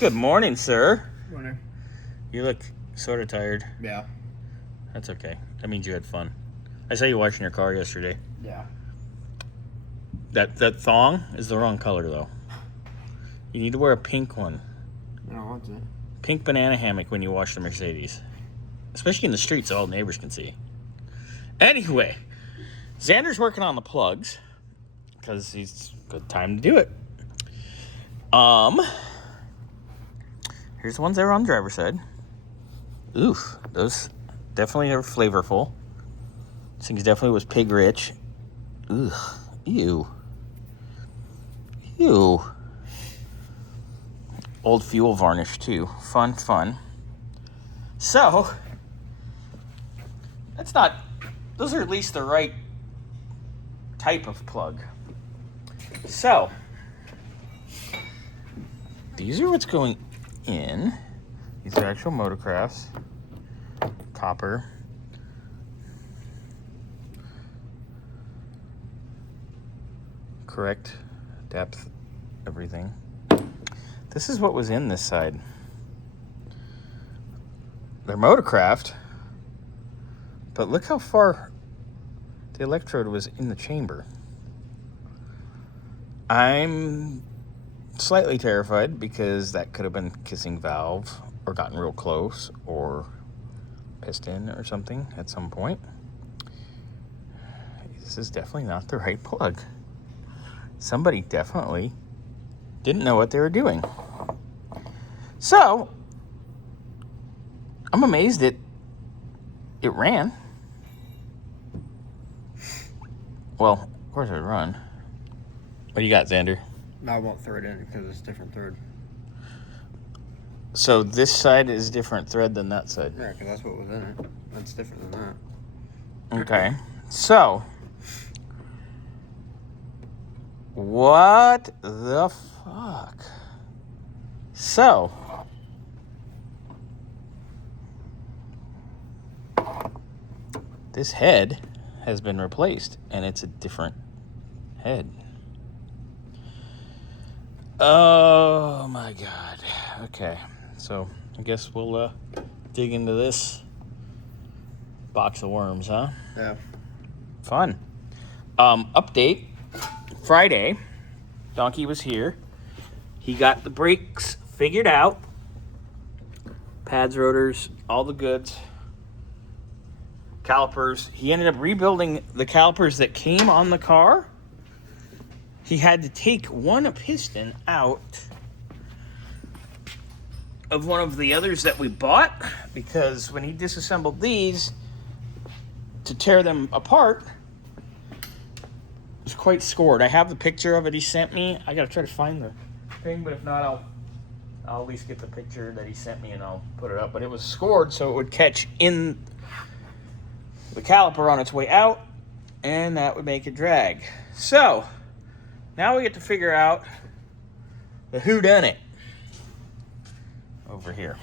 Good morning, sir. Morning. You look sort of tired. Yeah. That's okay. That means you had fun. I saw you washing your car yesterday. Yeah. That thong is the wrong color, though. You need to wear a pink one. I don't want to. Pink banana hammock when you wash the Mercedes. Especially in the streets so all neighbors can see. Anyway, Xander's working on the plugs because it's good time to do it. Here's the ones that are on the driver's side. Oof, those definitely are flavorful. This thing definitely was pig rich. Ugh, ew. Ew. Old fuel varnish too. Fun. So, those are at least the right type of plug. So, these are what's going in. These are actual motorcrafts. Copper. Correct depth, everything. This is what was in this side. They're motorcraft, but look how far the electrode was in the chamber. I'm slightly terrified because that could have been kissing valve or gotten real close or piston or something at some point. This is definitely not the right plug. Somebody definitely didn't know what they were doing. So, I'm amazed it ran. Well, of course it would run. What do you got, Xander? I won't thread in because it's different thread. So this side is different thread than that side. Yeah, because that's what was in it. That's different than that. Okay. So, what the fuck? So, this head has been replaced, and it's a different head. Oh my god. Okay, so I guess we'll dig into this box of worms, huh? Yeah. Fun. Update. Friday, Donkey was here. He got the brakes figured out. Pads, rotors, all the goods. Calipers. He ended up rebuilding the calipers that came on the car. He had to take one piston out of one of the others that we bought because when he disassembled these to tear them apart, it was quite scored. I have the picture of it he sent me. I gotta try to find the thing, but if not, I'll at least get the picture that he sent me and I'll put it up. But it was scored so it would catch in the caliper on its way out, and that would make it drag. So, now we get to figure out the whodunit over here.